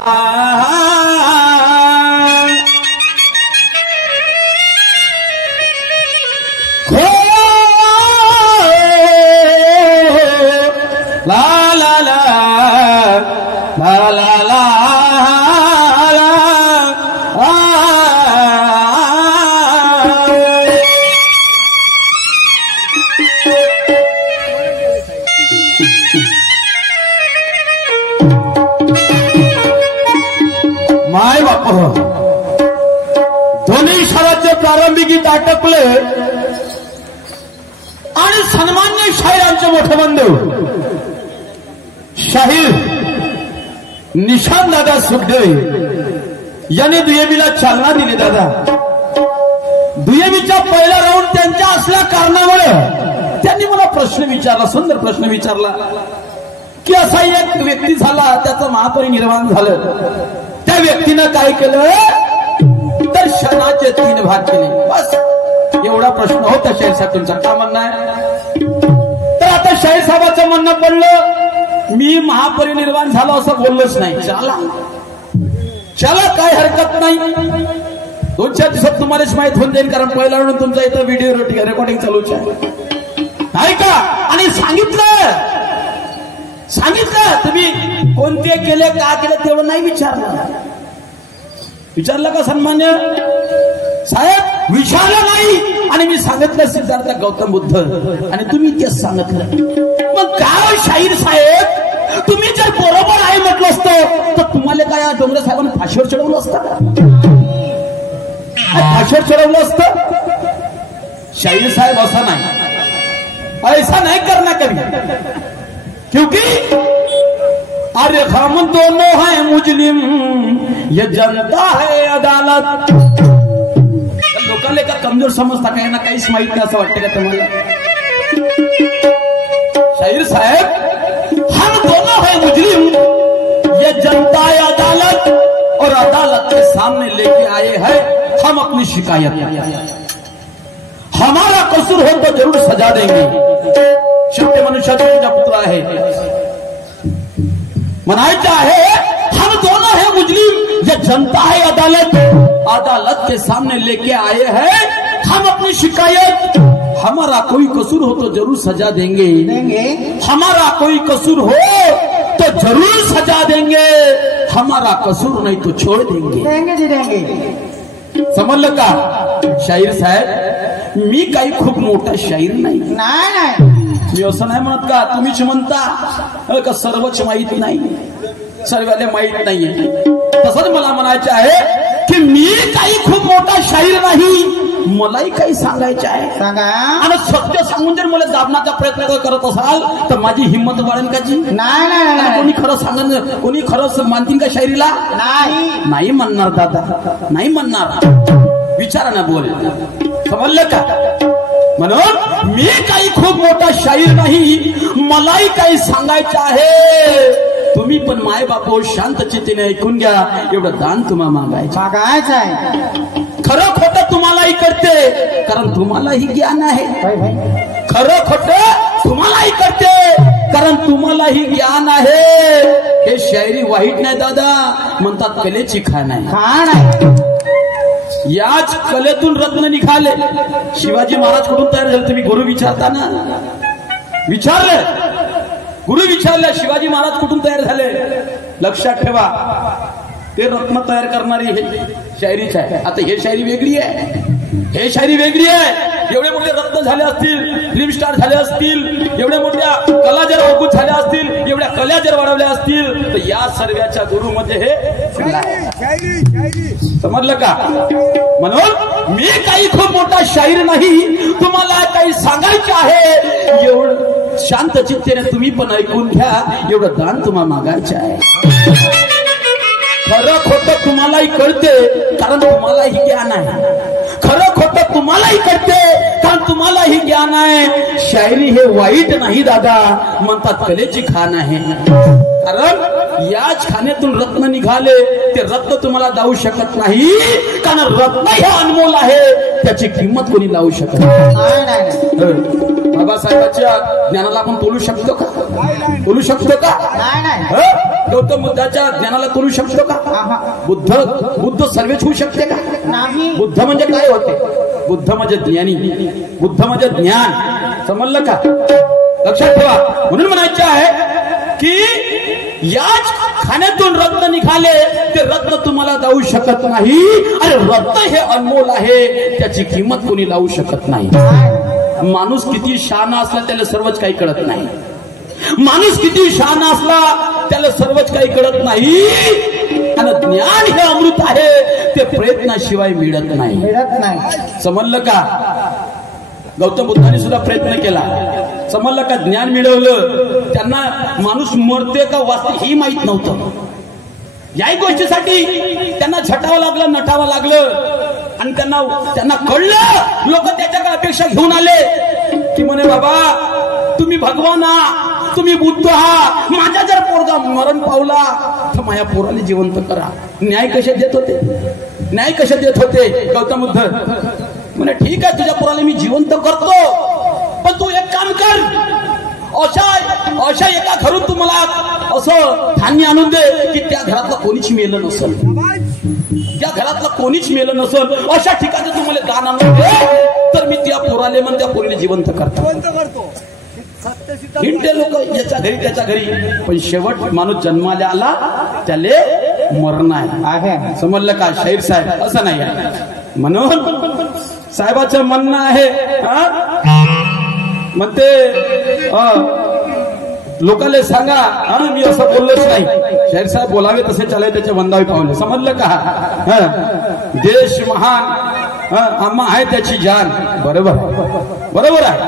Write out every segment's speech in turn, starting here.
ला ला ला ला ला ला माय बाप दोन्ही शाळांचे प्रारंभी गीत आटपले आणि सन्मान्य शाहिरांचे मोठे बंधू शाहीर निशांत दादा सुखदेव यांनी दुयेमीला चालना दिली. दादा दुयेमीच्या पहिला राऊंड त्यांच्या असल्या कारणामुळे त्यांनी मला प्रश्न विचारला, सुंदर प्रश्न विचारला की असा एक व्यक्ती झाला, त्याचं महापरिनिर्वाण झालं, त्या व्यक्तीनं काय केलं तर क्षणाचे 3 भाग केले. बस एवढा प्रश्न होता शाहीर साहेब, तुमचा काय म्हणणं आहे? तर आता शाहीर साहेबांचं म्हणणं पडलं मी महापरिनिर्वाण झालो असं बोललोच नाही. चला चला काय हरकत नाही, 2-4 दिवसात तुम्हालाच माहित होऊन जाईल, कारण पहिला म्हणून तुमचा इथं व्हिडिओ रेकॉर्डिंग चालूच आहे का. आणि सांगितलं तुम्ही कोणते केले का केले तेवढं नाही विचारलं का सन्मान्य साहेब? विचारलं नाही. आणि मी सांगितलं सिद्धार्थ गौतम बुद्ध आणि तुम्ही तेच सांगितलं. मग काय शाहीर साहेब, तुम्ही जर बरोबर आहे म्हटलं असतं तर तुम्हाला काय डोंगरे साहेबांनी फाशीवर चढवलं असतं का? फाशीवर चढवलं असतं? शाहीर साहेब असा नाही, ऐसा नहीं करना कभी, क्योंकि अरे हम दोनों हैं मुजरिम, ये जनता है अदालत. लोकांना का कमजोर समजता, काही ना काहीच माहित नाही असं वाटतं का तुम्हाला? शाहीर साहेब हम दोनों हैं मुजरिम, ये जनता है अदालत, और अदालत के सामने लेके आए हैं हम अपनी शिकायत. हमारा कसूर हो तो जरूर सजा देंगे. सत्य मनुष्याचा पुत्र आहे, म्हणायचं आहे हम दोनों है मुजरिम, ये जनता है अदालत, अदालत के सामने लेके आए हैं हम अपनी शिकायत. हमारा कोई कसूर हो तो जरूर सजा देंगे, हमारा कोई कसूर हो तो जरूर सजा देंगे, हमारा कसूर नहीं तो छोड़ देंगे. समजलं का शाहीर साहेब? मी काही खूप मोठा शाहीर नाही, मी असं नाही म्हणत का तुम्हीच म्हणता का सर्वच माहित नाही, सर्वाला माहित नाहीये. तसंच मला म्हणायचं आहे की मी काही खूप मोठा शाहीर नाही, मलाही काही सांगायचं आहे. सांगा. आणि सत्य सांगून जर मला दाबण्याचा प्रयत्न करत असाल तर माझी हिंमत वाढेल का जी? नाही. कोणी खरं सांगन, कोणी खरं मानतील का शायरीला? नाही म्हणणार दादा, नाही म्हणणार. विचारा ना, बोल. समजलं का? म्हणून मी काही खूप मोठा शाहीर नाही, मलाही काही सांगायचं आहे. तुम्ही पण माय बापू शांत चित्तीने ऐकून घ्या, एवढं दान तुम्हाला मागायचं आहे. खरं खोटं तुम्हालाही करते, कारण तुम्हालाही ज्ञान आहे. खरं खोटं तुम्हालाही करते, कारण तुम्हालाही ज्ञान आहे. हे शायरी वाईट नाही दादा, म्हणतात कलेची खाण आहे. याच कलेतून रत्न निघाले. शिवाजी महाराज कुठून तयार झाले तुम्ही गुरु विचारताना विचारलं, गुरु विचारल्या शिवाजी महाराज कुठून तयार झाले? लक्षात ठेवा, ते रत्न तयार करणारी हे शायरीच आहे. आता हे शायरी वेगळी आहे, हे शायरी वेगळी आहे. एवढे मोठे रत्न झाले असतील, फिल्म स्टार झाले असतील, एवढ्या मोठ्या कला जर अवगत झाल्या असतील, एवढ्या कला जर वाढवल्या असतील, तर या सर्वांच्या गुरु मध्ये हे समजलं का? म्हणून मी काही खूप मोठा शाहीर नाही, तुम्हाला काही सांगायचं आहे. एवढं शांत चित्तेने तुम्ही पण ऐकून घ्या, एवढं दान तुम्हाला मागायचं आहे. खरं खोटं तुम्हालाही कळते, कारण तुम्हालाही ज्ञान आहे. खरं खोटं तुम्हालाही कळते, कारण तुम्हालाही ज्ञान आहे. शायरी हे वाईट नाही दादा, म्हणतात कलेची खाण आहे. कारण याच खाण्यातून रत्न निघाले, ते रत्न तुम्हाला जाऊ शकत नाही, कारण रत्न हे अनमोल आहे, त्याची किंमत कोणी लावू शकत नाही. बाबासाहेबांच्या ज्ञानाला आपण तोलू शकतो का? तोलू शकतो का? गौतम बुद्धाच्या ज्ञानाला तोलू शकतो का? बुद्ध सर्वेच होऊ शकते का? बुद्ध म्हणजे काय होते? बुद्ध म्हणजे ज्ञानी, बुद्ध म्हणजे ज्ञान. समजलं का? लक्षात ठेवा. म्हणून म्हणायचे आहे की याच खाण्यातून रत्न निघाले, ते रत्न तुम्हाला जाऊ शकत नाही. अरे रत्न हे अनमोल आहे, त्याची किंमत कोणी लावू शकत नाही. माणूस किती शहाणा असला त्याला सर्वच काही कळत नाही. माणूस किती शहाणा असला त्याला सर्वच काही कळत नाही. आणि ज्ञान हे अमृत आहे, ते प्रयत्नाशिवाय मिळत नाही. समजलं का? गौतम बुद्धांनी सुद्धा प्रयत्न केला. समजलं का? ज्ञान मिळवलं. त्यांना माणूस मरते का वाचते ही माहित नव्हतं. याही गोष्टीसाठी त्यांना झटावं लागलं, नटावं लागलं. आणि त्यांना कळलं. लोक त्याच्याकडे अपेक्षा घेऊन आले की म्हणे बाबा तुम्ही भगवान आहात, तुम्ही बुद्ध आहात, माझा जर पोरगा मरण पावला तर माझ्या पोराला जिवंत करा. न्याय कसे देत होते? न्याय कसे देत होते गौतम बुद्ध? म्हणे ठीक आहे, तुझ्या पोराला मी जिवंत करतो, पण तू एक काम कर, अशा एका घरून तुम्हाला असं धान्य आणून दे की त्या घरातलं कोणीच मेलं नसेल, त्या घरातलं कोणीच मेलं नसेल, अशा ठिकाणी तुम्हाला दान आणून दे, तर मी त्या पोराले त्या पोरीला जिवंत करतो. हिंडते लोक याच्या घरी त्याच्या घरी, पण शेवट माणूस जन्माला आला त्याले मरण आहे. समजलं का? शाहीर साहेब असं नाही आहे. म्हणून साहेबाचं म्हणणं आहे, म्हणते लोकांना सांगा मी असं बोललोच नाही. शाहीर साहेब बोलावे तसे चालावे, त्याचे वंदावे पावले. समजलं का? देश महान आम्हा आहे त्याची जान. बरोबर बरोबर आहे.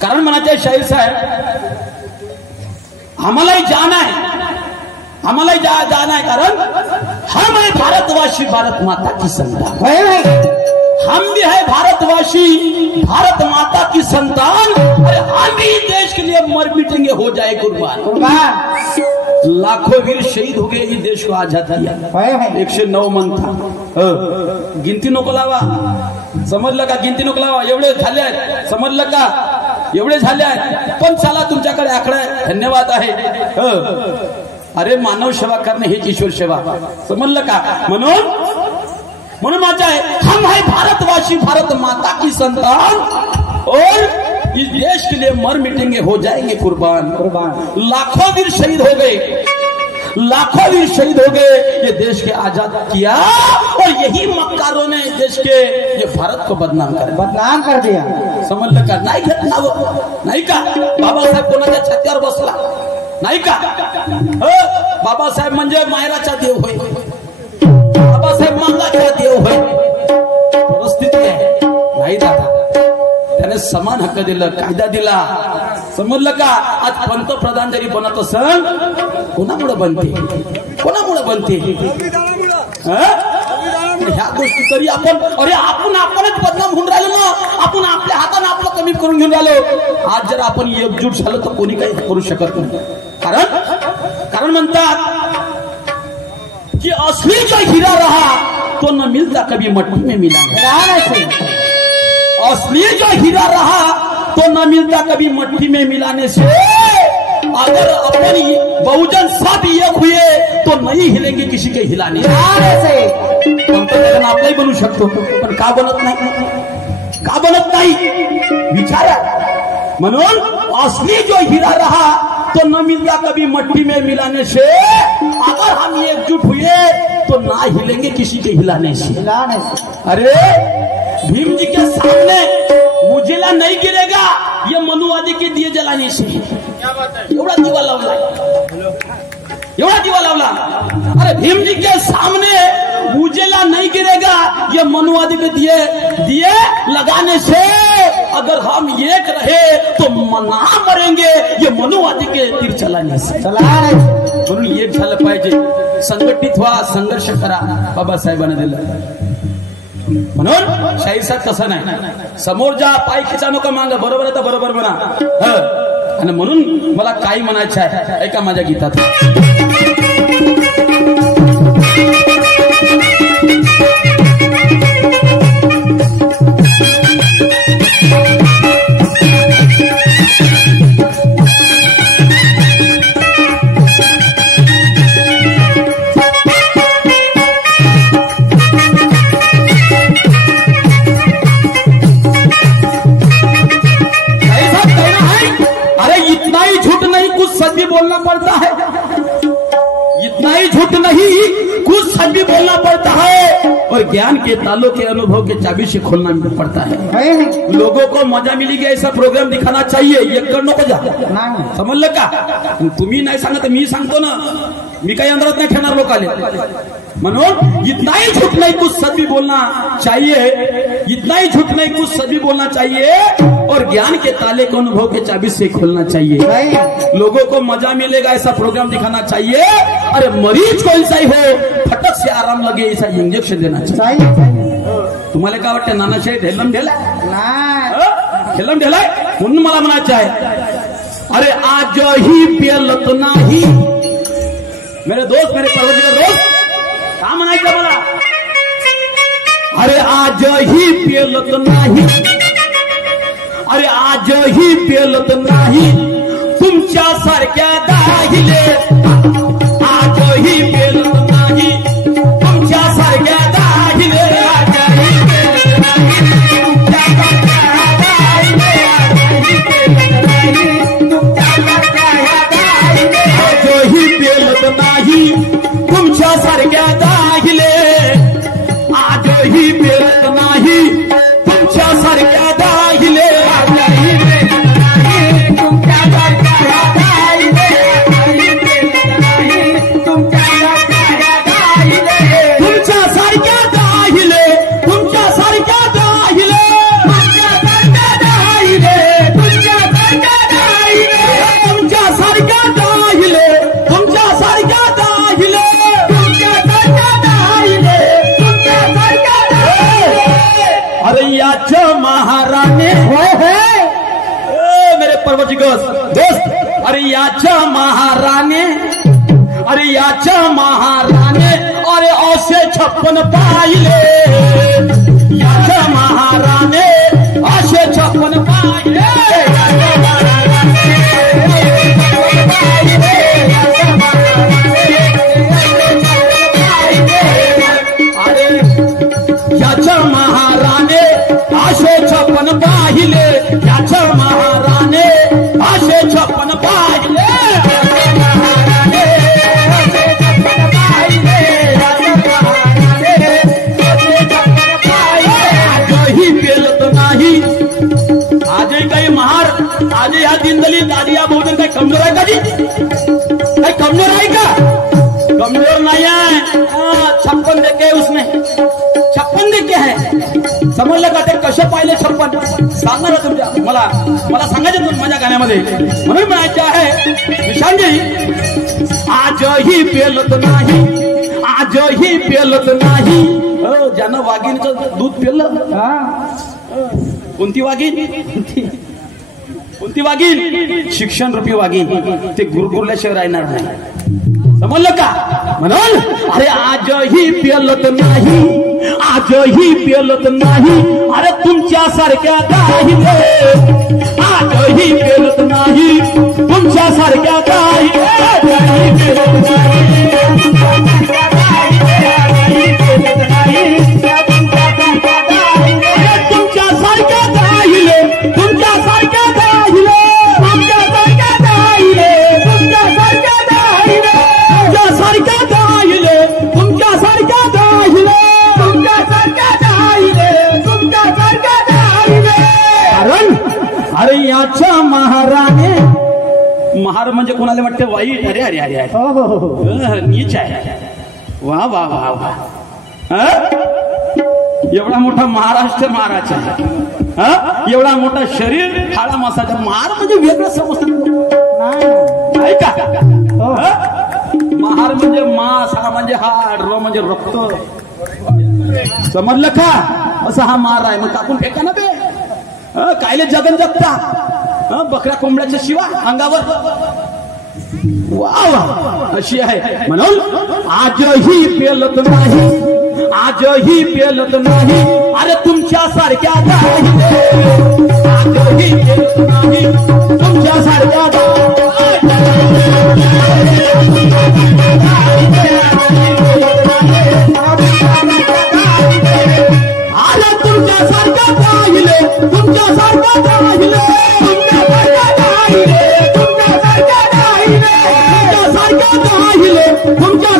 कारण म्हणायचे शाहीर साहेब, आम्हालाही जान आहे, आम्हालाही जान आहे. कारण हम है भारतवासी, भारत माता की संतान. हम भी है भारतवासी, भारत माता की संतान. अरे हम भी देश के लिए मर मिटेंगे, हो जाए कुर्बान. लाखों वीर शहीद हो गए, ये देश को आजाद किया. 109 मन था. गिनती नको लावा. समजलं का? गिनती नको लावा. एवढे झाले आहेत. समजलं का? एवढे झाले आहेत. पण चला तुमच्याकडे आकडा आहे. धन्यवाद आहे. अरे मानव सेवा करणे हेच ईश्वर सेवा. समजलं का? म्हणून माझा है, हम है भारतवासी, भारत माता की संतान, और इस देश के लिए मर मिटेंगे, हो जाएंगे कुर्बान. लाखों वीर शहीद हो गए, लाखों वीर शहीद हो गए, ये देश के आजाद किया. और यही मक्कारों ने देश के ये भारत को बदनाम कर दिया. समजलं का? नाही घेत नाव, नाही का? बाबासाहेब कोणाच्या छात्यावर बसला नाही का? बाबासाहेब म्हणजे मायराचा देव होय, बाबासाहेब मानला देव होय. परिस्थिती आहे नाही दादा. त्याने समान हक्क दिला, कायदा दिला. समजलं का? आज पंतप्रधान जरी बनत असेल, कोणामुळे बनते? कोणामुळे बनते? ह्या गोष्टी तरी आपणच बदनाम होऊन राहिलो ना. आपण आपल्या हाताने आपलं कमी करून घेऊन राहिलो. आज जर आपण एकजूट झालो तर कोणी काही करू शकत नाही. कारण म्हणतात कि असली जो हीरा रहा तो न मिलता कभी मट्टी में मिला. असली जो हीरा रहा तो न मिलता कभी मट्टी में मिलाने से. अगर अपन बहुजन सब एक हुए तो नहीं हिलेंगे किसी के हिलाने से. पंतप्रधान आपलाही बनू शकतो, पण का बनत नाही? का बनत नाही? विचारा. म्हणून असली जो हीरा रहा तो न मिलता कभी मट्टी में मिलाने से. अगर हम एकजुट हुए तो ना हिलेंगे किसी के हिलाने से. अरे भीम जी के सामने उजिला नहीं गिरेगा ये मनुवादी के दिए जलाने से. एवढा दिवा लावला, एवढा दिवा लावला. अरे भीम जी के सामने उजिला नहीं गिरेगा ये मनुवादी के दिए लगाने से. अगर हम एक रहे तो ना मरेंगे ये मनुवादी के तीर चलाने से. म्हणून एक झालं पाहिजे. संघटित व्हा, संघर्ष करा. बाबासाहेबांना दिलं. म्हणून शाहीर साहेब तसं नाही, समोर जा, पाय खिचा नको मांग. बरोबर आहे तर बरोबर म्हणा. आणि म्हणून मला काही म्हणायचं आहे. ऐका माझ्या गीतात. इतना ही झूठ नहीं, कुछ सच भी बोलना पड़ता है और ज्ञान के तालों के अनुभव के चाबी से खोलना पड़ता है। लोगों को मजा मिलेगी ऐसा प्रोग्राम दिखाना चाहिए, ये करणं को जा समजलं का? तुम्ही नाही सांगत मी सांगतो ना, मी काही अंधारात नाही ठेवणार लोकाले। म्हणून इतना ही झूठ नहीं कुछ सच भी बोलना चाहिए, इतना ही झूठ नहीं कुछ सच भी बोलना चाहिए और ज्ञान के ताले को अनुभव के चाबी से खोलना चाहिए। लोगों को मजा मिलेगा ऐसा प्रोग्राम दिखाना चाहिए। अरे मरीज को ऐसा ही हो फटक से आराम लगे ऐसा इंजेक्शन देना चाहिए। तुम्हाला काय वाटतं नानासाहेब हेलम ढेलाय हेलम ढेलाय म्हणून मला म्हणायचं आहे, अरे आज ही पेलत नाही मेरे दोस्त, मेरे परवरदिगार दोस्त, का म्हणायचं मला? अरे आज ही पेलत नाही, अरे आज ही पेलत नाही तुमच्या सारख्या दाहिले, आज ही पेलत नाही तुमच्या सारख्या दाहिले, आजही पेलत नाही तुमच्या सारख्या दाहिले, आजही पेलत नाही तुमच्या सारख्या दाहिले, महाराने मेरे परवरदिगार दोस्त, अरे याच्या महाराने, अरे याच्या महाराने अरे असे 56 पाहिले, याच्या महाराने असे 56 पाहिले, अरे याच्या महाराने असे 56 पाहिले, याच्या महाराने असे 56 पाहिले, आजही पेलत नाही, आजही काही महार, आजही हा दीनदलित, आजही हा बहुजन काही कमजोर आहे का? जी काही कमजोर आहे का? कमजोर नहीं है। 56 देखे उसने, 56 देखे है, समजलं का? ते कसे पाहिले 56 सांगणार तुमच्या मला मला सांगायचं तुम्ही माझ्या गाण्यामध्ये, म्हणून म्हणायचं आहे निशांजी, आजही पेलत नाही, आजही पेलत नाही। ज्यानं वाघिणीचं दूध पेलं, कोणती वाघीण? कोणती वाघीण? शिक्षण रूपी वाघीण, ते गुरगुरल्याशिवाय राहणार नाही, समजलं का? म्हणून अरे आजही पेलत नाही, आजही पेलत नाही, अरे तुमच्या सारख्या दाहिले, आजही पेलत नाही तुमच्या सारख्या दाहिले, तुमच्या सारख्या दाहिले, तुमच्या सारख्या दाहिले, तुमच्या सारख्या दाहिले, तुमच्या सारख्या दाहिले, तुमच्या सारख्या दाहिले, तुमच्या सारख्या दाहिले, तुमच्या सारख्या दाहिले, तुमच्या सारख्या दाहिले। कारण अरे याच्या महाराने, महार म्हणजे कोणाला वाटतं वाईट? अरे अरे अरे अरे नीच आहे, वा वा वा वा, एवढा मोठा महाराष्ट्र महाराज आहे, एवढा मोठा शरीर हाडा मासाचा, महार म्हणजे वेगळं समजतं नाही का? महार म्हणजे मांस, हा म्हणजे हाड, र म्हणजे रक्त, समजलं का? असं हा महार आहे, मग टाकून फेका ना बे, कायले जगन जगता बकऱ्या कोंबड्याच्या शिवा अंगावर, वा वा अशी आहे। म्हणून आजही पेलत नाही, आजही पेलत नाही, अरे तुमच्या सारख्या दाहिले, आजही पेलत नाही तुमच्या सारख्या अरे तुमच्या सारख्या दाहिले, तुमच्या सारख्या दाहिले, तुमच्या सारख्या दाहिले, तुमच्या सारख्या दाहिले, तुमच्या सारख्या दाहिले, तुमच्या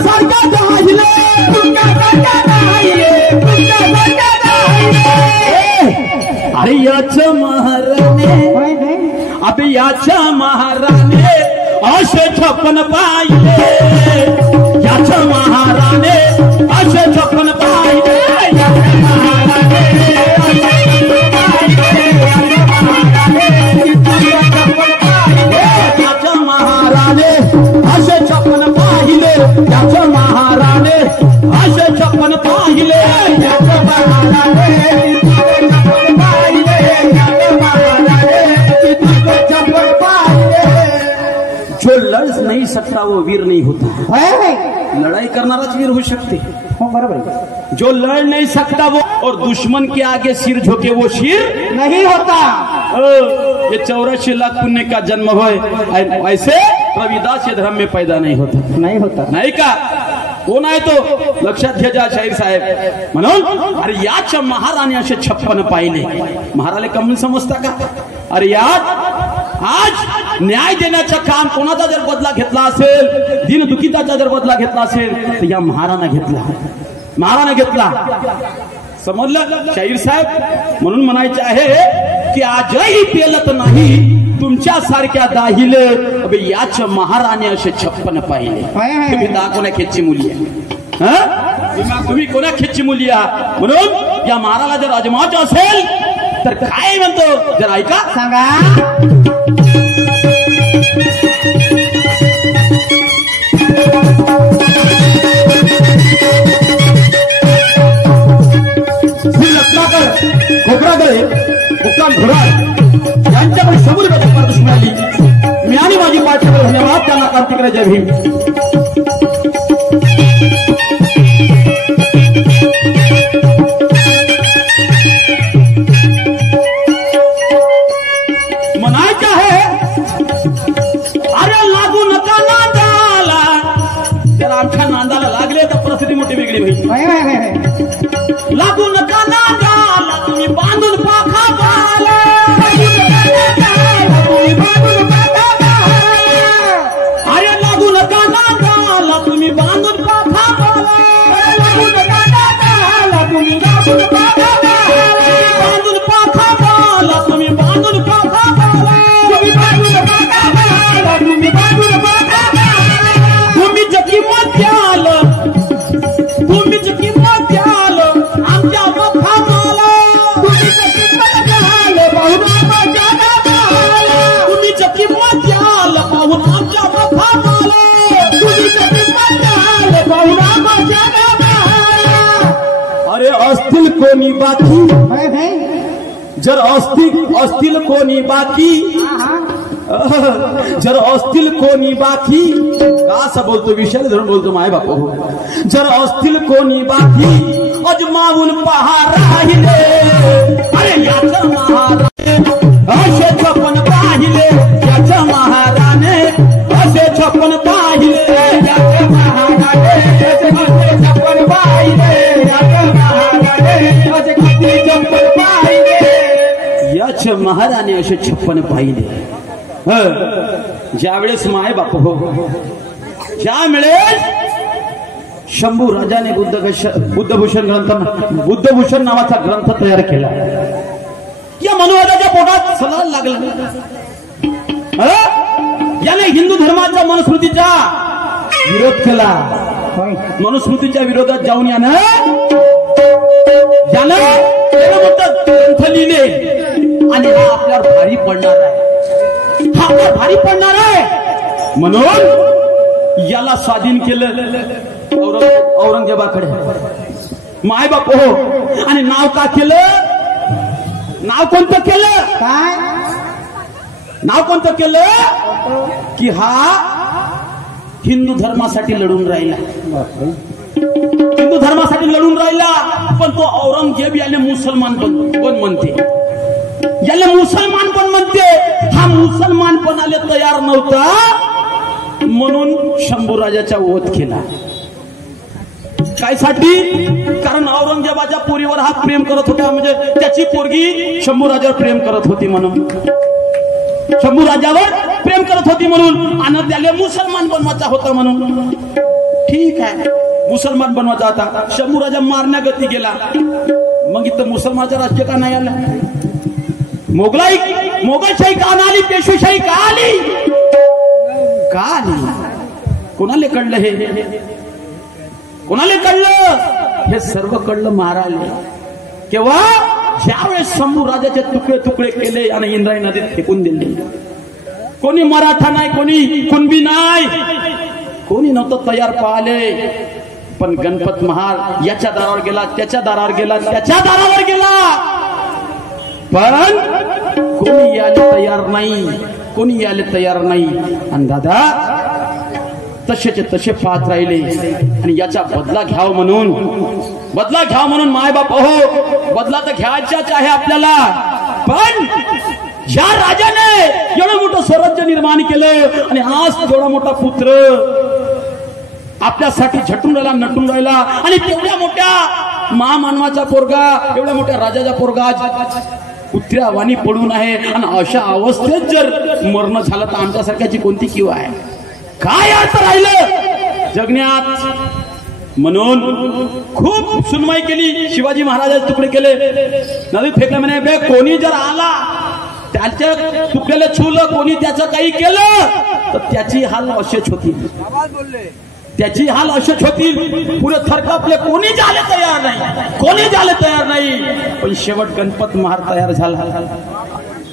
अबे याच्या महाराणे असे 56 पाहिले, याच्या महाराणे असे 56 पाहिले, याच्या महाराणे याच्या महाराणे असे 56 पाहिले, याच्या महाराणे असे 56 पाहिले, याच्या महाराणे जो लड़ नहीं सकता वो वीर नहीं होता। लड़ाई करनाराच वीर हो सकते, बराबर। जो लड़ नहीं सकता वो और दुश्मन के आगे सिर झुके वो शेर नहीं होता। ये 84 लाख पुण्य का जन्म हो, ऐसे रविदास ये धर्म में पैदा नहीं होता, नहीं होता, नहीं का कोण आहे तो लक्षात घ्या शाहीर साहेब। म्हणून अरे याच्या महाराणी असे 56 पाहिले, महाराले कमी समजता का? अरे यार आज न्याय देण्याचं काम कोणाचा जर बदला घेतला असेल, दिन दुखिताचा जर बदला घेतला असेल तर या महाराणा घेतला, महाराणा घेतला, समजलं शाहीर साहेब। म्हणून म्हणायचे आहे की आजही पेलत नाही तुमच्या सारख्या दाहिले, अबे याच्या महाराणी असे 56 पाहिले। तुम्ही कोणा खेची मुली आहे, तुम्ही कोणा खेची मुली आहात? म्हणून या महाराला जर अजमावायचं असेल तर काय म्हणतो जर ऐका, सांगा। खोबरागळे मुक्काम घोराळ यांच्याकडे 100 रुपयाची पारितोषिक मिळाली। मी आणि माझी पार्टीवर धन्यवाद, त्यांना कार्तिकला जय भीम। म्हणायचं आहे अरे लागू नका नांदाला, जर आमच्या नांदाला लागले तर परिस्थिती मोठी वेगळी होईल। लागू नका नांदाला तुम्ही बांधून पाखा बाला, अरे लागू नका नांदाला तुम्ही बांधून पाखा बाला, लागू नका नांदाला तुम्ही बांधून पाखा बाला, बांधून पाखा बाला तुम्ही बांधून पाखा बाला, तुम्ही बांधून पाखा बाला, तुम्ही बांधून पाखा बाला, तुम्ही जकी मत द्याल, तुम्ही जकी मत द्याल आमच्या बखा माला, तुम्ही जकी मत द्याल पाहून आमच्या माला, तुम्ही जकी मत द्याल पाहून आमच्या बखा माला, तुम्ही जकी मत द्याल पाहून आमच्या माला। अरे असतील कोणी बाकी, जर असतील कोणी बाकी, जर असतील कोणी बाकी, का असं बोलतो विषय धरून बोलतो माय बाप हो, जर असतील कोणी बाकी अजमावून पहा राहिले, अरे याचं महाराणे असे 56 पाहिले, याचं महाराणे असे 56 पाहिले, याचं महाराणे असे 56 पाहिले, याचं महाराणे असे 56 पाहिले, याचं महाराणे असे 56 पाहिले। ज्यावेळेस माय बाप हो, ज्यावेळेस शंभू राजाने बुद्धभूषण बुद्धभूषण नावाचा ग्रंथ तयार केला, या मनोहराच्या पोटात सलाल लागला, याने हिंदू धर्माच्या मनुस्मृतीचा विरोध केला, मनुस्मृतीच्या विरोधात जाऊन यानं ग्रंथ लिहिले आणि हा आपल्यावर भारी पडणार आहे, हा आपल्यावर भारी पडणार आहे, म्हणून याला स्वाधीन केलं औरंगजेबाकडे माय बाप हो। आणि नाव का केलं? नाव कोणतं केलं? काय नाव कोणतं केलं? की हा हिंदू धर्मासाठी लढून राहिला, हिंदू धर्मासाठी लढून राहिला, पण तो औरंगजेब याला मुसलमान पण म्हणते, याला मुसलमान पण म्हणते, हा मुसलमानपणाला तयार नव्हता, म्हणून शंभूराजाचा वध केला। काय साठी? कारण औरंगजेबाच्या पोरीवर हा प्रेम करत होता, म्हणजे त्याची पोरगी शंभूराजावर प्रेम करत होती, म्हणून शंभूराजावर प्रेम करत होती म्हणून, आणि त्याला मुसलमान बनवायचा होता म्हणून। ठीक आहे, मुसलमान बनवायचा होता, शंभूराजा मारण्यागती गेला, मग इथं मुसलमानाचं राज्य का नाही आलं? मोगलाई मोगलशाही का आली, पेशवेशाही का आली, का आली? कोणाला कळलं हे? कोणाला कळलं हे? सर्व कळलं महाराजले. केव्हा? ज्यावेळेस शंभू राजाचे तुकडे तुकडे केले आणि इंद्रायणी नदीत फेकून दिले. कोणी मराठा नाही, कोणी कुणबी नाही, कोणी नव्हतं तयार पाहिले. पण गणपत महार याच्या दारावर गेला, त्याच्या दारावर गेला, त्याच्या दारावर गेला, पण कोणी यायला तयार नाही, कोणी यायला तयार नाही. आणि दादा तसेचे तसे पाहत राहिले. आणि याचा बदला घ्याव म्हणून, बदला घ्याव म्हणून मायबाप हो, बदला तर घ्यायचाच आहे आपल्याला. पण ज्या राजाने एवढं मोठं स्वराज्य निर्माण केलं आणि आज एवढा मोठा पुत्र आपल्यासाठी झटून राहिला, नटून राहिला, आणि तेवढ्या मोठ्या महामानवाचा पोरगा, एवढ्या मोठ्या राजाचा पोरगा कुत्र्या वाणी पडून आहे. आणि अशा अवस्थेत जर मरण झालं तर आमच्यासारख्याची कोणती किंवा आहे? काय अर्थ राहिलं जगण्यात? म्हणून खूप सुनवाई केली. शिवाजी महाराजांचे तुकडे केले, नदीत फेकले. म्हणे बे कोणी जर आला त्याच्या तुकड्याला छुलं, कोणी त्याचं काही केलं तर त्याची हाल असेच होतील, त्याची हाल असेच होतील. पुरे थरकापले, कोणी झाले तयार नाही, कोणी झाले तयार नाही. पण शेवट गणपत महार तयार झाला,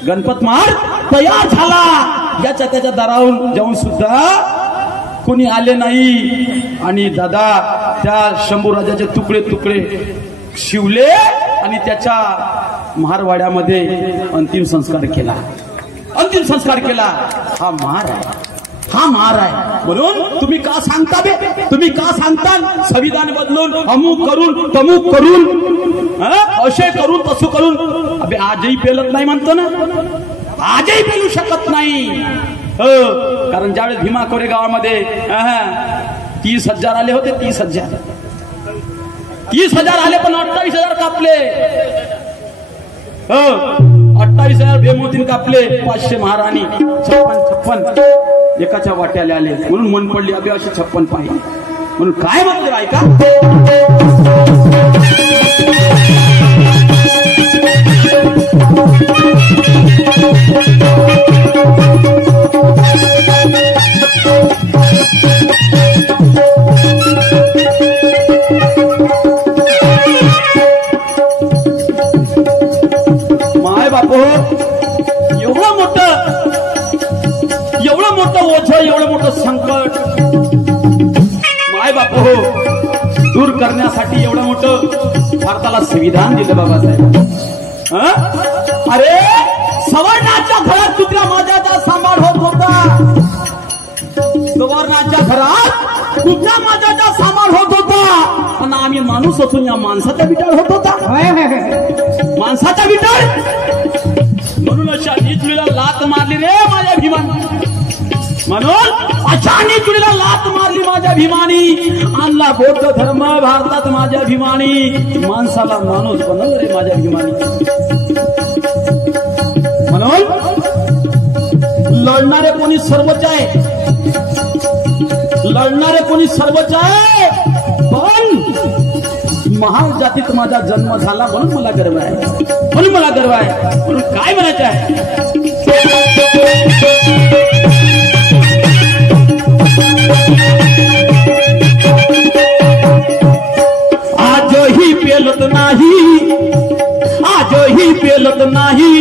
गणपत महार तयार झाला. याच्या त्याच्या दारावरून जाऊन सुद्धा कोणी आले नाही. आणि दादा त्या शंभू राजाचे तुकडे तुकडे शिवले आणि त्याच्या महारवाड्यामध्ये अंतिम संस्कार केला, अंतिम संस्कार केला. हा महार आहे, हा महार आहे. म्हणून तुम्ही का सांगता बे, तुम्ही का सांगता संविधान बदलून, अमुक करून तमुक करून, असे करून तसं करून? अबे आजही पेलत नाही म्हणतो ना, आजही पेलू शकत नाही. कारण ज्यावेळेस भीमा कोरेगावामध्ये 30,000 आले होते, 30,000 आले, पण 28,000 कापले. 28,000 बेमोतीन कापले. 500 महाराणी 56 एकाच्या वाट्याला आले. म्हणून मन पडली अबे असे 56 पाहिजे. म्हणून काय म्हणते ऐका, माय बापू एवढं मोठं ओझ, एवढं मोठं संकट माय बापू दूर करण्यासाठी एवढं मोठं भारताला संविधान दिलं बाबासाहेब. अरे सवर्णाच्या घरात कुत्र्या माझ्याचा सांभाळ होत होता, सवर्णाच्या घरात कुत्र्या माझ्याचा सांभाळ होत होता. आणि आम्ही माणूस असून या माणसाचा विचार होत होता, माणसाचा विचार. म्हणून अशा नीचुलीला लात मारली रे माझ्या भीमानी, म्हणून अशा नीचुलीला लात मारली माझ्या भीमानी. आणला बौद्ध धर्म भारतात माझ्या भीमानी, माणसाला माणूस बनवलं रे माझ्या भीमानी. म्हणून लढणारे कोणी सर्वच आहे, लढणारे कोणी सर्वच आहे. पण महार जातीत माझा जन्म झाला म्हणून मला गर्व आहे, म्हणून मला गर्व आहे. म्हणून काय म्हणायचं आहे, आजही पेलत नाही, आजही पेलत नाही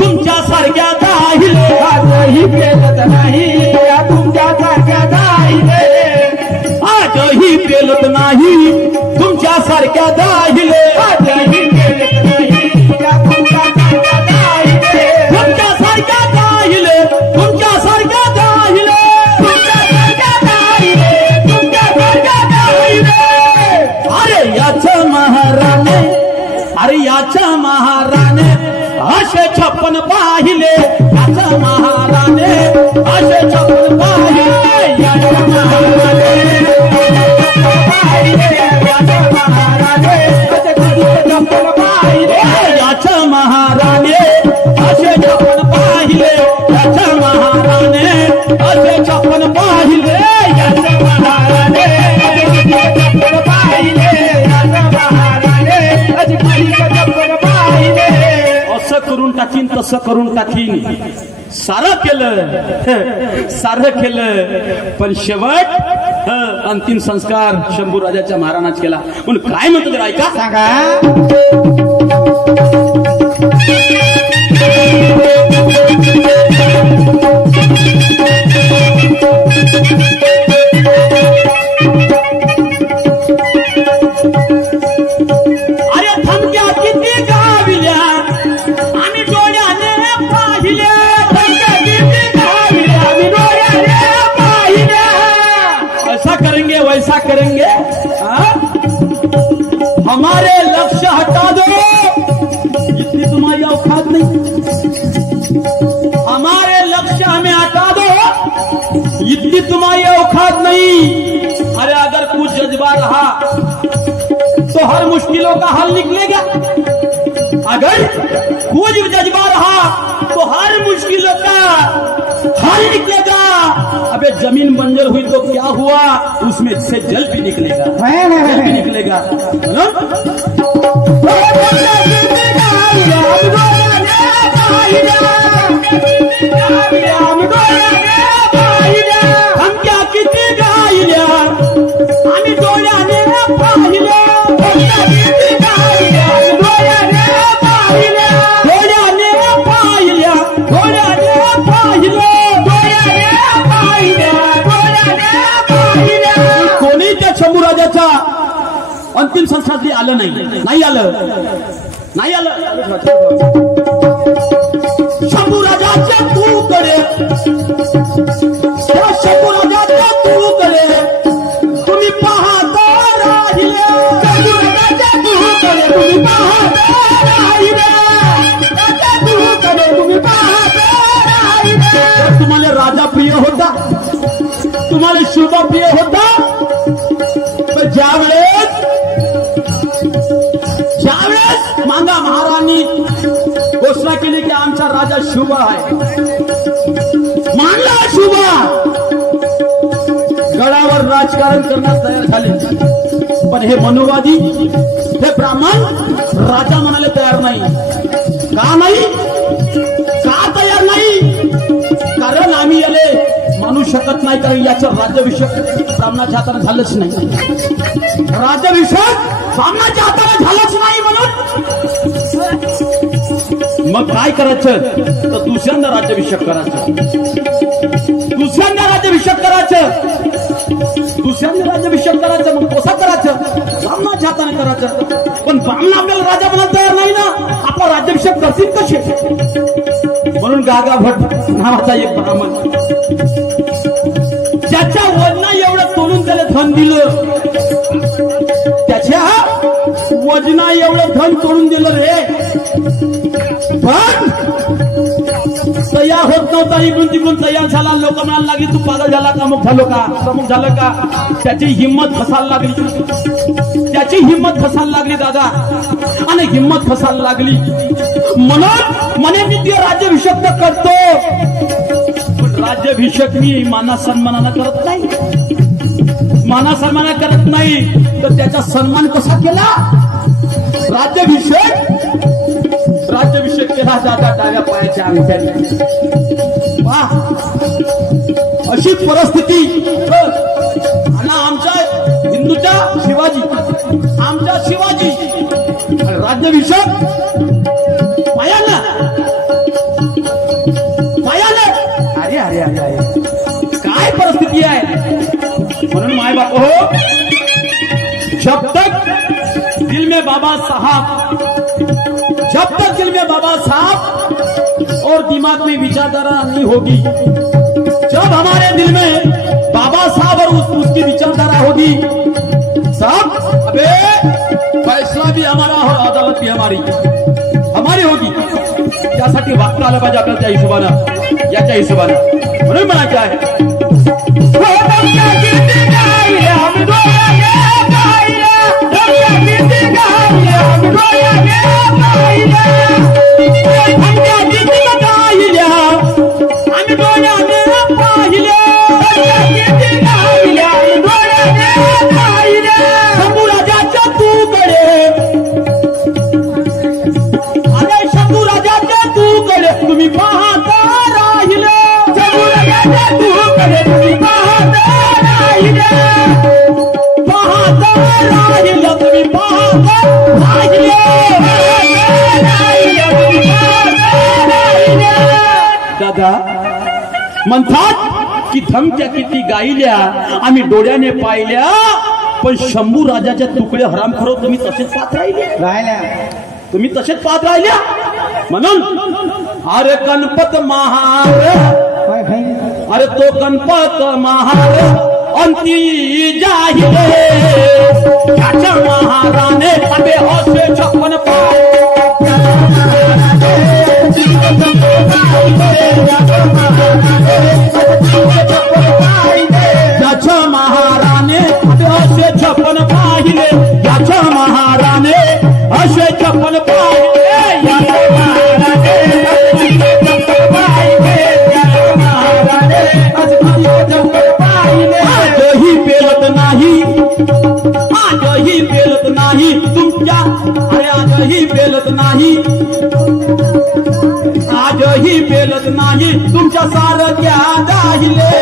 तुमच्या सारख्या दाहिले, आजही पेलत नाही तुमच्या सारख्या दाहिले, आजही पेलत नाही तुमच्या सारख्या दाहिले, आजही पेलत नाही तुमच्या सारख्या दाहिले, तुमच्या सारख्या दाहिले, तुमच्या सारख्या दाहिले, तुमच्या सारख्या दाहिले, तुमच्या सारख्या दाहिले. अरे याच्या महाराने, अरे याच्या महाराने असे 56 पाहिले, याच्या महाराने असे 56 पाहिले, याच्या महाराने पाहिले, याच्या महाराने असे 56 पाहिले, याच्या महाराने असे 56 पाहिले, याच्या महाराने असे 56 पाहिले, याच्या महाराने असे 56 पाहिले, याच्या महाराने असे 56 पाहिले. असं करून टाकीन तसं करून टाकीन. सारं केलं पण शेवट अंतिम संस्कार शंभू राजाच्या महाराणाच केला. म्हणून काय म्हणतो ते ऐका. सांगा. वैसा करेंगे हमारे लक्ष्य हटा दो, इतनी तुम्हारी औकात नहीं. हमारे लक्ष्य हमें हटा दो, इतनी तुम्हारी औकात नहीं. अरे अगर कुछ जज्बा रहा तो हर मुश्किलों का हल निकलेगा. अगर कुछ जज्बा रहा तो हर मुश्किलों का हल निकलेगा. अबे जमीन बंजर हुई तो क्या हुआ, उसमें से जल भी निकलेगा. जल भी निकलेगा. हम क्या किती गायल्या आम्ही डोळ्याने पाहिल्या. कोणी त्या शंभू राजाच्या अंतिम संस्कारात आलं नाही आलं. शंभू राजाच्या तूकडे, त्या शंभू राजाच्या तूकडे तुम्ही पाहता राहिले. शंभू राजाच्या तूकडे तुम्ही पाहता राहिले. तुम्ही पाहता राहिले. तुम्हाला राजा प्रिय होता, तुम्हाला शुभा प्रिय होता. तर ज्यावेळेस मांगा महाराणी घोषणा केली की आमचा राजा शुभ आहे, मानला शुभा, गडावर राजकारण करण्यास तयार झाले. पण हे मनोवादी, हे ब्राह्मण राजा म्हणाले तयार नाही. का नाही? का तयार नाही? कारण आम्ही याले मानू शकत नाही. कारण याचं राज्याभिषेक ब्राह्मणाच्या हाताने झालंच नाही. राज्याभिषेक ब्राह्मणाच्या हाताने झालंच नाही. म्हणून मग काय करायचं, तर दुसऱ्यांदा राज्याभिषेक करायचं. दुसऱ्यांदा राज्याभिषेक करायचं. मग कसा करायचं? ब्राह्मणाच्या हाताने करायचं. पण ब्राह्मण आपल्याला राजा बनायला तयार नाही ना. आपला राज्याभिषेक करतील कसे? म्हणून गागा भट नावाचा एक ब्राह्मण, ज्याच्या वजना एवढं तोडून त्याला धन दिलं, त्याच्या वजना एवढं धन तोडून दिलं रे. पण तयार होत नव्हता. इकडून तिकडून तयार झाला. लोक म्हणायला लागली तू पागल झाला का, अमुक झालो का, प्रमुख झालं का. त्याची हिंमत फसायला लागली दादा. आणि हिंमत फसायला लागली म्हणून म्हणे मी ते राज्याभिषेक करतो. पण राज्याभिषेक मी माना सन्मानानं करत नाही. तर त्याचा सन्मान कसा केला? राज्याभिषेक केला दादा डाव्या पायाच्या अंगठ्याने. अशी परिस्थिती. आणि आमच्या हिंदूचा शिवाजी, राज्याभिषेक पायानं. अरे काय परिस्थिती आहे. म्हणून माय बाप हो, जब तक दिल में बाबा साहब और दिमाग में विचारधारा नहीं होगी, जब हमारे दिल में बाबा साहब और उसकी विचारधारा होगी, साहब अबे फैसला भी हमारा और अदालत भी हमारी होगी. त्यासाठी वागता आलं पाहिजे आपल्याला त्या हिशोबानं, याच्या हिशोबानं. म्हणून म्हणा काय शंभू राजाच्या तूकडे राहिलं तुम्ही पाहत दादा म्हणतात की धमक्या किती गायल्या आम्ही डोळ्याने पाहिल्या, पण शंभू राजाच्या तुकडे हरामखोर तुम्ही तसेच पाहत राहिल्या, तुम्ही तसेच पाहत राहिल्या. म्हणून अरे गणपत महार, अरे तो गणपत महार अंती जाहिले, त्याच्या महाराने अबे असे 56 पाय, त्याच्या महाराने असे 56 पाहिले, त्याच्या महाराने असे 56 पाहिले, आजही पेलत नाही, आजही पेलत नाही तुमच्या, अरे आजही पेलत नाही, आजही पेलत नाही तुमच्या सारख्या दाहिले,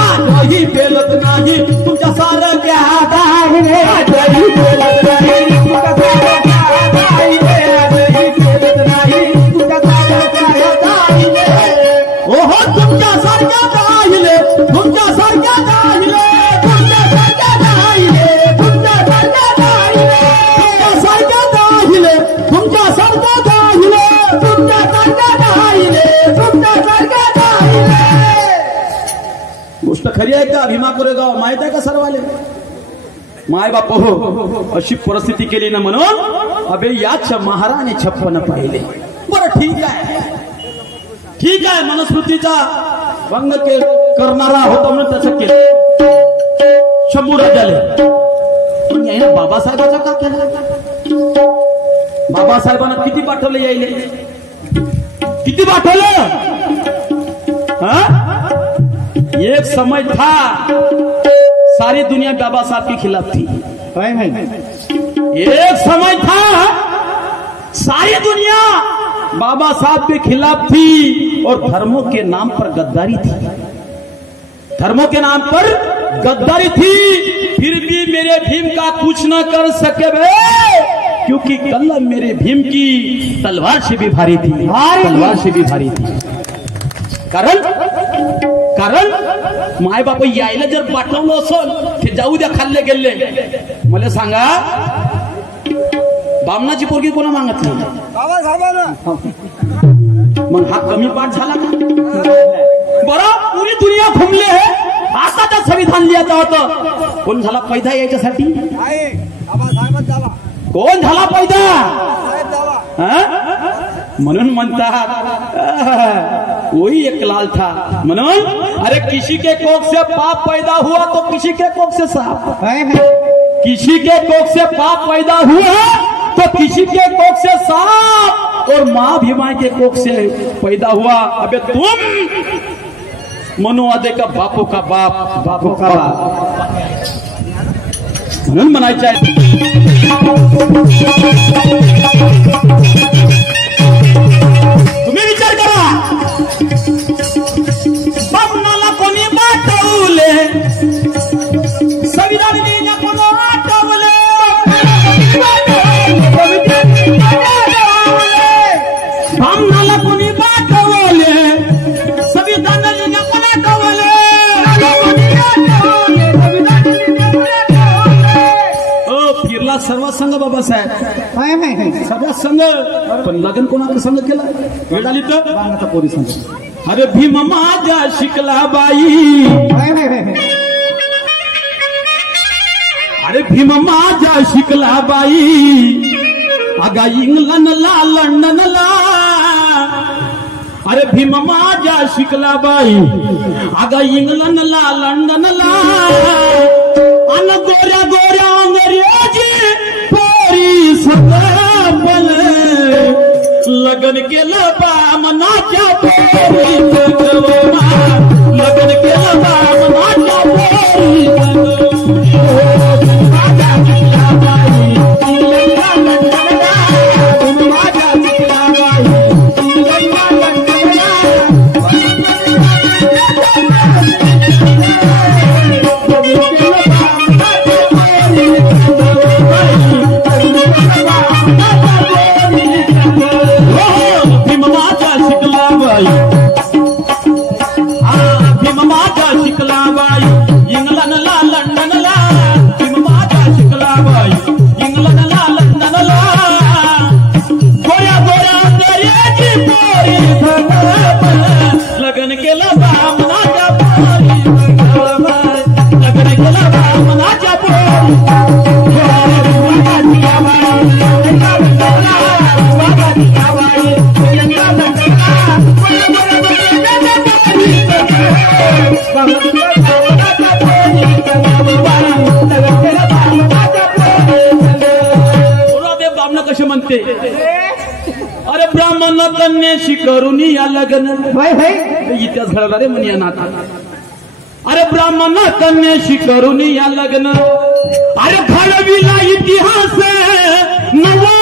आजही पेलत नाही तुमच्या सारख्या दाहिले, आजही पेलत नाही तुमच्या सारख्या दाहिले, आजही पेलत नाही तुमच्या सारख्या दाहिले, ओहो तुमच्या सारख्या दाहिले, तुमच्या सारख्या दाहिले, तुमच्या सारख्या दाहिले, तुमच्या सारख्या दाहिले, तुमच्या सारख्या दाहिले, तुमच्या सारख्या दाहिले, तुमच्या सारख्या दाहिले, तुमच्या सारख्या दाहिले. गोष्ट खरी आहे का? भीमा कोरेगाव माहित आहे का सर्वाले? माय बाप हो अशी परिस्थिती केली ना, म्हणून अबे याच महाराने 56 पाहिले. बरं ठीक आहे, ठीक आहे, मनुस्मृतीचा भंग करणारा होता म्हणून त्याचं केलं शंभू राजाले. पण याने बाबासाहेबाचा का केला? बाबासाहेबांना किती पाठवलं यायले? किती पाठवलं? एक समय था सारी दुनिया बाबा साहब के खिलाफ थी, एक समय था सारी दुनिया बाबा साहब के खिलाफ थी और धर्मों के नाम पर गद्दारी थी, धर्मों के नाम पर गद्दारी थी. फिर भी मेरे भीम का कुछ न कर सके बे, क्योंकि कलम मेरे भीम की तलवार से भी भारी थी, तलवार से भी भारी थी. कारण कारण माय बाप यायला जर पाठवलं असेल ते जाऊ द्या, खाल्ले गेले. मला सांगा बामणाची पोरगी कोणा मागतली? मग हा कमी पाठ झाला का? बरं पुरी दुनिया घुमले है, आता तर संविधान लिहायचं होतं. कोण झाला पैदा याच्यासाठी? कोण झाला पैदा? म्हणून म्हणतात वही एक लाल था. म्हणून अरे किसी के कोख से पाप पैदा हुआ तो किसी के कोख से साफ, किसी के कोख से पाप पैदा हुआ तो किसी के कोख से साफ, और माँ भीमा के कोख से पैदा हुआ. अबे तुम मनुवादे का बापू का बाप, बापू का बाप म्हणून म्हणायचं आहे. तुम्ही विचार करा, बामणाला कोणी पाठवले, संविधान लिहिला कोणी पाठवले, बामणाला कोणी पाठवले, संविधान लिहिला कोणी पाठवले. फिरला सर्व संघ बाबासाहेब, सर्व संघ, पण लग्न कोणाला संघ केला? वेळ आली तर पोरी संघ. अरे भीम माझ्या शिकला बाई, अरे भीम माझ्या शिकला बाई, अगा इंग्लंडला लंडनला, अरे भीम माझ्या शिकला बाई, अगा इंग्लंडला लंडनला, अन गोऱ्या गोऱ्या अंग्रेजी पोरी सगळं लगन केलं बामणाच्या पोरी, लगन केलं बामणाच्या पोरी. माझ्या शिकला बाई, माझ्या शिकला बाई, सुखला बाई इंग्लंडला लंडनला गोऱ्या गोऱ्या दर्याची पोरी लग्न केलं बामणाच्या पोरी लग्न केलं बामणाच्या कसे म्हणते अरे ब्राह्मण कन्याशी करून या लग्न इतिहास घडला रे म्हणे या नाता अरे ब्राह्मण कन्याशी करून या लग्न अरे घडविला इतिहास नवा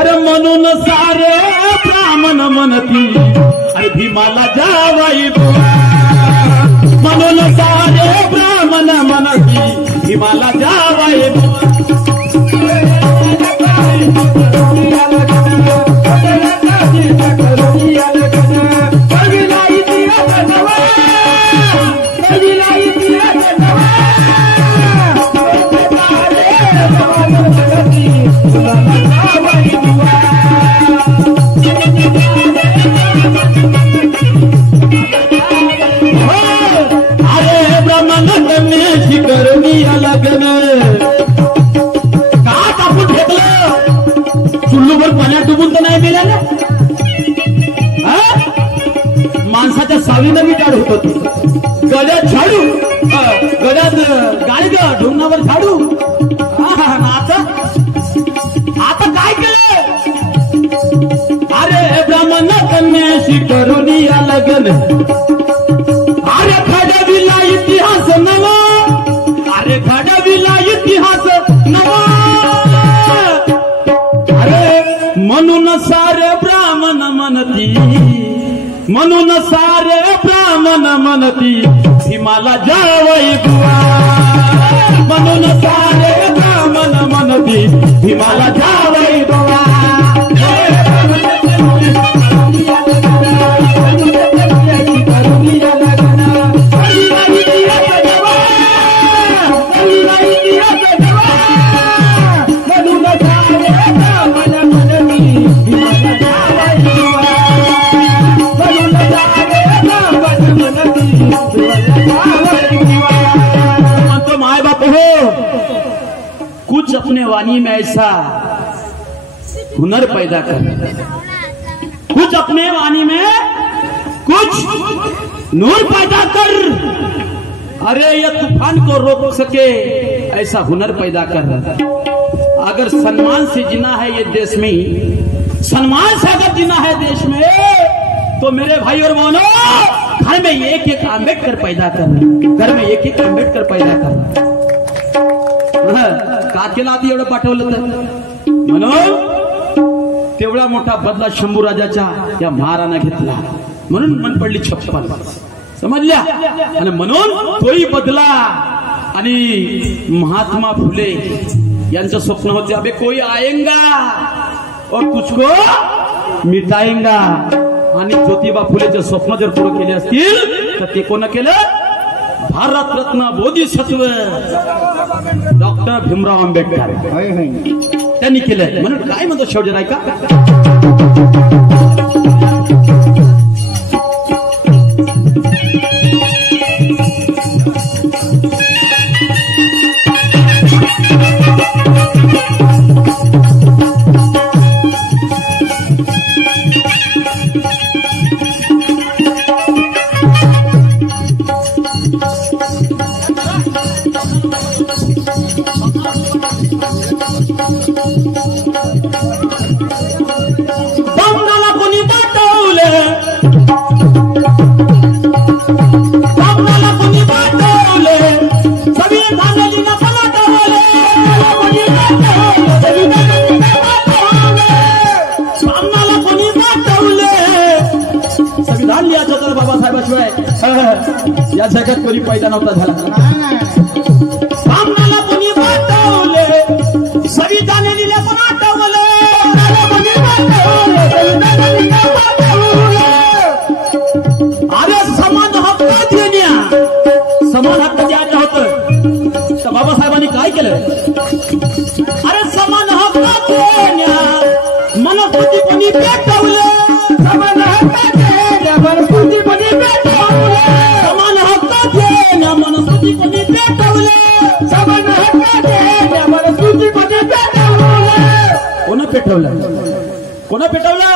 अरे म्हणून सारे ब्राह्मण म्हणती अरे भीमाला जावाई म्हणून सारे ब्राह्मण म्हणती भीमाला जावाई माणसाच्या सावलीनं मी काढ होत होती गड्यात झाडू गड्यात गाडी ढोंगणावर झाडू आता काय केलं अरे ब्राह्मण कन्याशी करून या लग्न अरे खडविला इतिहास नवा अरे खडविला इतिहास नवा अरे म्हणून सारे ब्राह्मण म्हणती म्हणून सारे ब्राह्मण म्हणती भीमाला जावई बुवा म्हणून सारे ब्राह्मण म्हणती भीमाला जावई बुवा कुछ अपने वाणी में ऐसा हुनर पैदा कर कुछ अपने वाणी में कुछ नूर पैदा कर अरे ये तूफान को रोक सके ऐसा हुनर पैदा कर अगर सम्मान से जीना है ये देश में सम्मान से अगर जीना है देश में तो मेरे भाई और बहनों घर में एक एक आंबेडकर पैदा कर घर में एक एक आंबेडकर पैदा कर का केला आधी एवढं पाठवलं तर म्हणून तेवढा मोठा बदला शंभूराजाच्या या महाराणा घेतला म्हणून मन पडली 56 समजल्या आणि म्हणून तोही बदला आणि महात्मा फुले यांचं स्वप्न होते अबे कोई आएगा और तुझको मिटाएगा आणि ज्योतिबा फुलेचे स्वप्न जर पूर्ण केले असतील तर ते कोण केलं भारतरत्न बोधिसत्व डॉक्टर भीमराव आंबेडकर त्यांनी केलं म्हणून काय म्हणतो शेवटी नाही का या जगात कोणी पैदा नव्हता झाला सामनाला कोणी पाठवले संविधान लिहिलं पण आठवले अरे समान हक्क देण्या समान हक्क द्यायचं होतं तर बाबासाहेबांनी काय काय केलं अरे समान हक्काचे मनस्थिती कोणी पेटवलं समान हक्काचे मनस्थिती कोणी पेटवलं समान हक्काचे मनस्थिती कोणी पेटवलं समान हक्काचे मनस्थिती कोणी पेटवलं कोण पेटवलं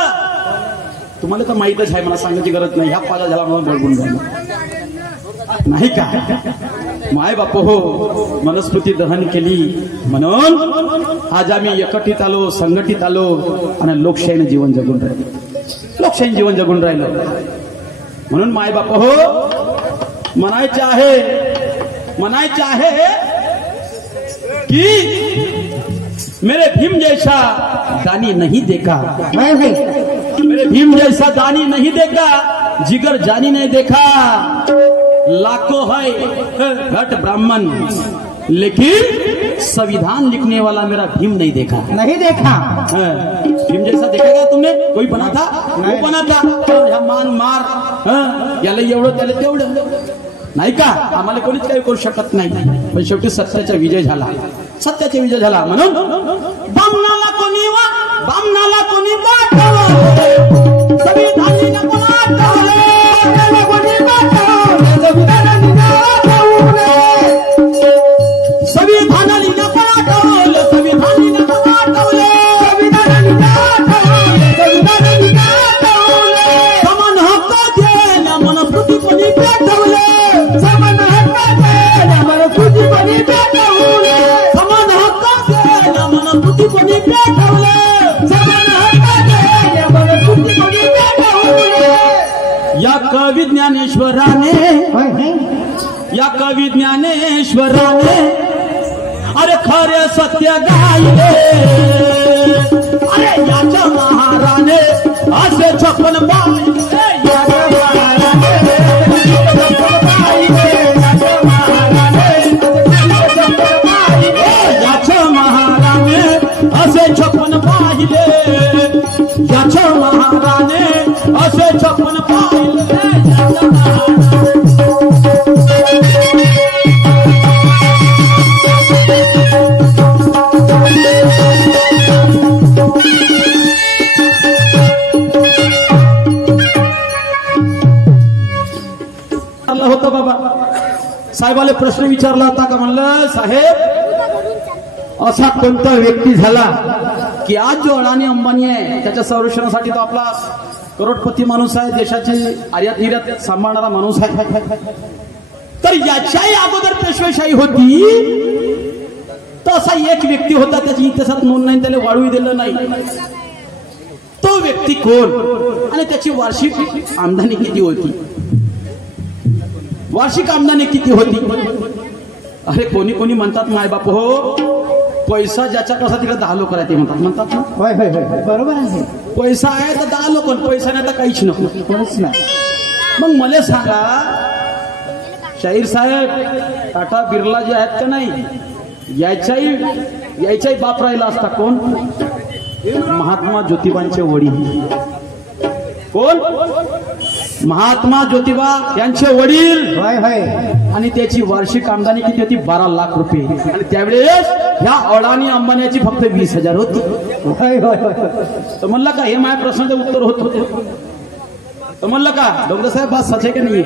तुम्हाला तर माहितच आहे मला सांगायची गरज नाही ह्या पाला झाला मला बळगून झाला नाही का माय बाप हो मनस्मृती दहन केली म्हणून आज आम्ही एकत्रित आलो संघटित आलो आणि लोकशाहीने जीवन जगून राहिलो म्हणून माय बाप हो म्हणायचे आहे की मेरे भीम जैसा दानी नहीं देखा मेरे भीम जैसा दानी नहीं देखा जिगर जानी नहीं देखा लाखों है घट ब्राह्मण लेकिन संविधान लिखने वाला मेरा भीम नहीं देखा भीम जैसा देखेगा तुमने कोई बना था वो बना था ह्या मान मार याला एवढं त्याला तेवढं नाही का आम्हाला कोणीच काही करू शकत नाही पण शेवटी सत्याचा विजय झाला म्हणून बामणाला कोणी वाटवलं संविधानाने कोणी समान हक्काचे मनस्मृती कोणी पेटवले समान हक्काचे मनस्मृती कोणी पेटवले या कवी ज्ञानेश्वराने अरे खरे सत्य गायले अरे याच्या महाराने असे 56 पाहिले याच्या महाराने असे 56 पाहिले याच्या महाराने असे 56 पाहिले होता बाबा साहेबाला प्रश्न विचारला होता का म्हणलं साहेब असा कोणता व्यक्ती झाला की आज जो अडाणी अंबानी आहे त्याच्या संरक्षणासाठी तो आपला करोडपती माणूस आहे देशाची आयात निर्यात सांभाळणारा माणूस आहे तर याच्याही अगोदर पेशवेशाही होती तर असा एक व्यक्ती होता त्याची इतिहासात नोंद नाही त्याला वाढवू दिलं नाही तो व्यक्ती कोण आणि त्याची वार्षिक आमदानी किती होती अरे कोणी कोणी म्हणतात मायबाप हो पैसा ज्याच्या कसा तिकडे 10 लोक राहते म्हणतात ना बरोबर आहे पैसा आहे तर 10 लोक पैसा नाही तर काहीच नको मग मला सांगा शाहीर साहेब टाटा बिर्ला जे आहेत का नाही याच्याही बाप राहिला असता कोण महात्मा ज्योतिबांचे वडील कोण महात्मा ज्योतिबा यांचे वडील आणि त्याची वार्षिक आमदानी किती होती 12 लाख रुपये आणि त्यावेळेस ह्या अडाणी अंबानीची फक्त 20,000 होती तर म्हणलं का हे माझ्या प्रश्नाचं उत्तर होत होते तर म्हणलं का डोंगर साहेब बात सच आहे का नाही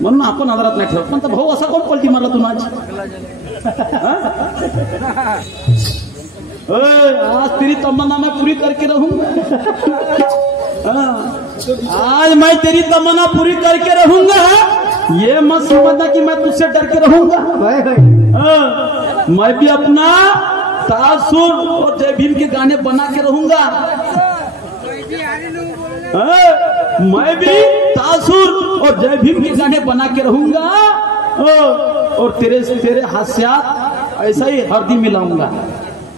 म्हणून आपण आदरात नाही ठेवत पण भाऊ असा कोण पलटी मारला तू आज आज तेरी तमन्ना मैं पूरी करके रहूंगा आज मैं तेरी तमन्ना पूरी करके रहूंगा ये मत समझना कि मैं तुझसे डर के रहूंगा मैं भी अपना तासुर और जय भीम के गाने बना के रहूंगा मैं भी तासुर और जय भीम के गाने बना के रहूंगा और तेरे हास्यात ऐसा ही हरदी मिलाऊंगा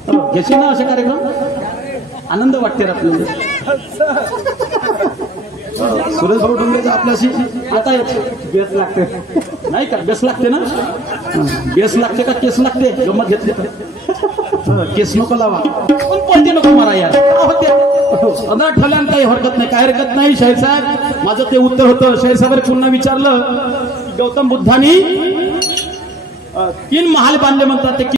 घेशील ना असे कार्यक्रम आनंद वाटते आपल्याला सुरेश भाऊ डोंगरेचा आपल्याशी आता बेस लागते नाही का बेस लागते ना बेस लागते का केस लागते गमत घेतले केस नको लावा पण पलटी नको मारा यार होते अंधार ठेवल्यानं काही हरकत नाही शाहीर साहेब माझं ते उत्तर होतं शाहीर साहेब पुन्हा विचारलं गौतम बुद्धांनी तीन महाल बांधले म्हणतात ते